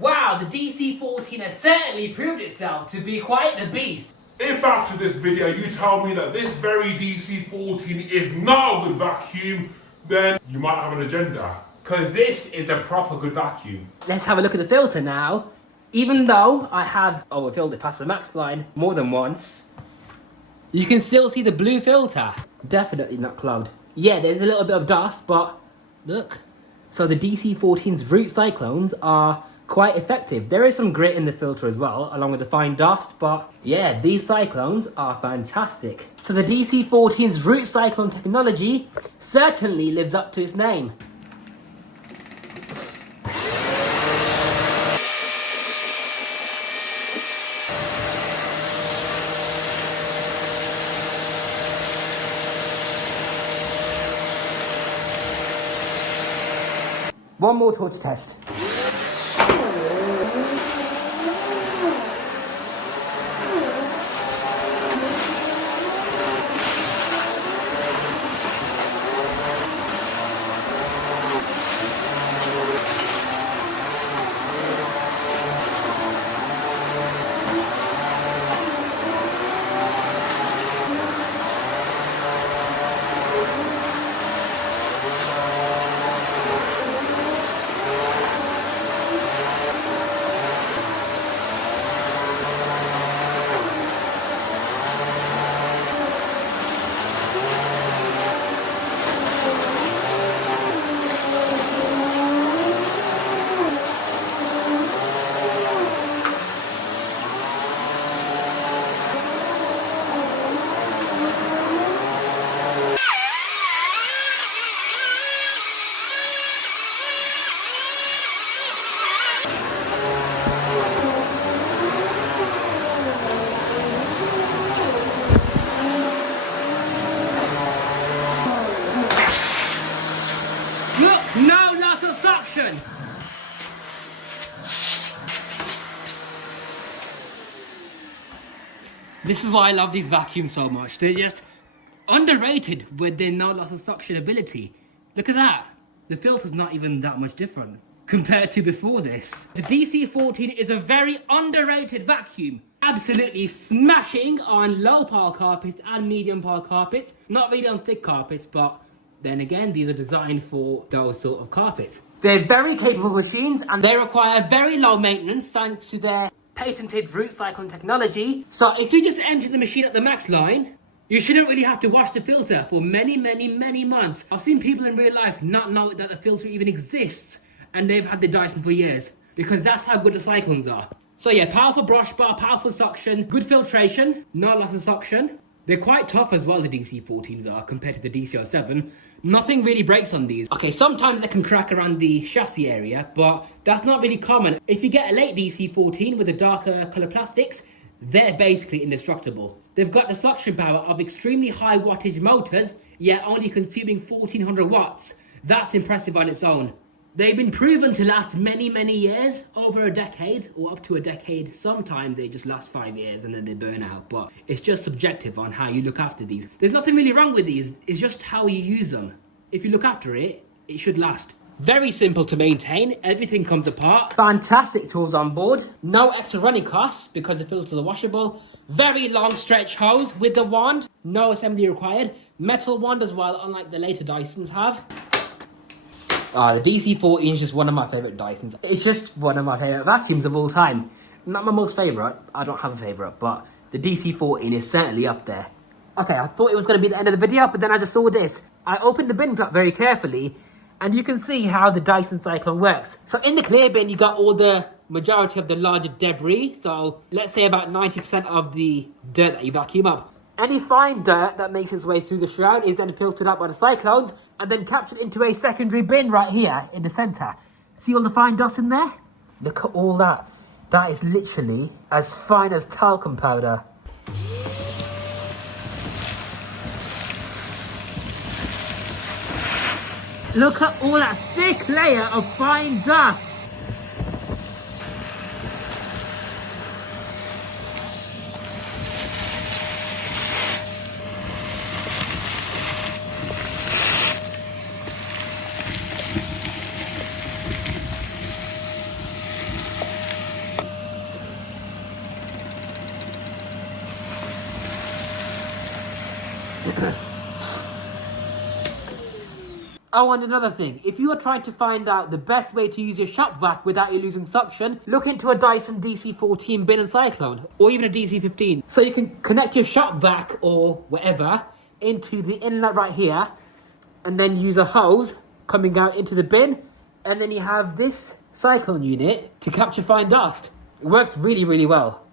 Wow, the DC14 has certainly proved itself to be quite the beast. If after this video you tell me that this very DC14 is not a good vacuum, then you might have an agenda. Because this is a proper good vacuum. Let's have a look at the filter now. Even though I have overfilled it past the max line more than once, you can still see the blue filter. Definitely not clogged. Yeah, there's a little bit of dust, but look. So the DC14's root cyclones are quite effective. There is some grit in the filter as well, along with the fine dust, but yeah, these cyclones are fantastic. So the DC14's root cyclone technology certainly lives up to its name. One more torch test. No loss of suction! This is why I love these vacuums so much. They're just underrated with their no loss of suction ability. Look at that. The filter's not even that much different compared to before this. The DC14 is a very underrated vacuum. Absolutely smashing on low pile carpets and medium pile carpets. Not really on thick carpets, but then again, these are designed for those sort of carpets. They're very capable machines and they require very low maintenance thanks to their patented root cycling technology. So if you just empty the machine at the max line, you shouldn't really have to wash the filter for many months. I've seen people in real life not know that the filter even exists, and they've had the Dyson for years, because that's how good the cyclones are. So yeah, powerful brush bar, powerful suction, good filtration, no loss of suction. They're quite tough as well, the DC14s are, compared to the DC07. Nothing really breaks on these. Okay, sometimes they can crack around the chassis area, but that's not really common. If you get a late DC14 with the darker colour plastics, they're basically indestructible. They've got the suction power of extremely high wattage motors, yet only consuming 1400 watts. That's impressive on its own. They've been proven to last many years, over a decade, or up to a decade. Sometimes they just last 5 years and then they burn out, but it's just subjective on how you look after these. There's nothing really wrong with these, it's just how you use them. If you look after it, it should last. Very simple to maintain, everything comes apart. Fantastic tools on board, no extra running costs because the filters are washable. Very long stretch hose with the wand, no assembly required. Metal wand as well, unlike the later Dysons have. The DC14 is just one of my favourite Dysons. It's just one of my favourite vacuums of all time. Not my most favourite, I don't have a favourite, but the DC14 is certainly up there. Okay, I thought it was going to be the end of the video, but then I just saw this. I opened the bin flap very carefully, and you can see how the Dyson Cyclone works. So in the clear bin, you got all the majority of the larger debris. So let's say about 90% of the dirt that you vacuum up. Any fine dirt that makes its way through the shroud is then filtered out by the cyclones and then captured into a secondary bin right here in the centre. See all the fine dust in there? Look at all that. That is literally as fine as talcum powder. Look at all that thick layer of fine dust. Oh, and another thing, if you are trying to find out the best way to use your shop vac without you losing suction, look into a Dyson DC14 bin and cyclone, or even a DC15. So you can connect your shop vac or whatever into the inlet right here, and then use a hose coming out into the bin, and then you have this cyclone unit to capture fine dust. It works really well.